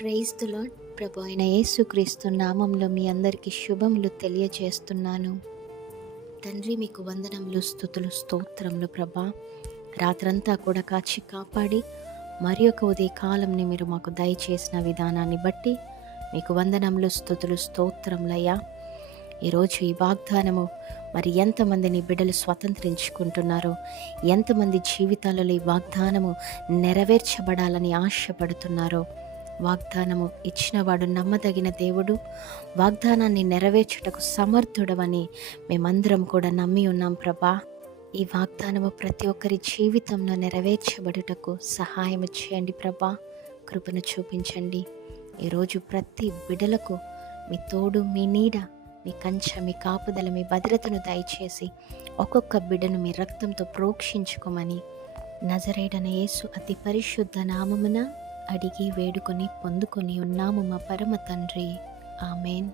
Praise the lord. ప్రభు అయిన యేసుక్రీస్తు నామంలో మీ అందరికీ శుభములు తెలియచేస్తున్నాను. తండ్రి, మీకు వందనములు, స్తుతులు, స్తోత్రములు ప్రభా. రాత్రంతా కూడా కాచి కాపాడి మరి ఒక ఉదయ కాలంని మీరు మాకు దయచేసిన విధానాన్ని బట్టి మీకు వందనములు, స్తుతులు, స్తోత్రములయ్యా. ఈరోజు ఈ వాగ్దానము మరి ఎంతమందిని బిడ్డలు స్వతంత్రించుకుంటున్నారో, ఎంతమంది జీవితాలలో ఈ వాగ్దానము నెరవేర్చబడాలని ఆశపడుతున్నారో, వాగ్దానము ఇచ్చినవాడు నమ్మదగిన దేవుడు, వాగ్దానాన్ని నెరవేర్చుటకు సమర్థుడవని మేమందరం కూడా నమ్మి ఉన్నాం ప్రభా. ఈ వాగ్దానము ప్రతి ఒక్కరి జీవితంలో నెరవేర్చబడుటకు సహాయం చేయండి ప్రభా. కృపను చూపించండి. ఈరోజు ప్రతి బిడ్డలకు మీ తోడు, మీ నీడ, మీ కంచె, మీ కాపుదల, మీ భద్రతను దయచేసి ఒక్కొక్క బిడ్డను మీ రక్తంతో ప్రోక్షించుకోమని నజరేయుడైన యేసు అతి పరిశుద్ధ నామమున అడిగి వేడుకొని పొందుకొని ఉన్నాము మా పరమ తండ్రి. ఆమెన్.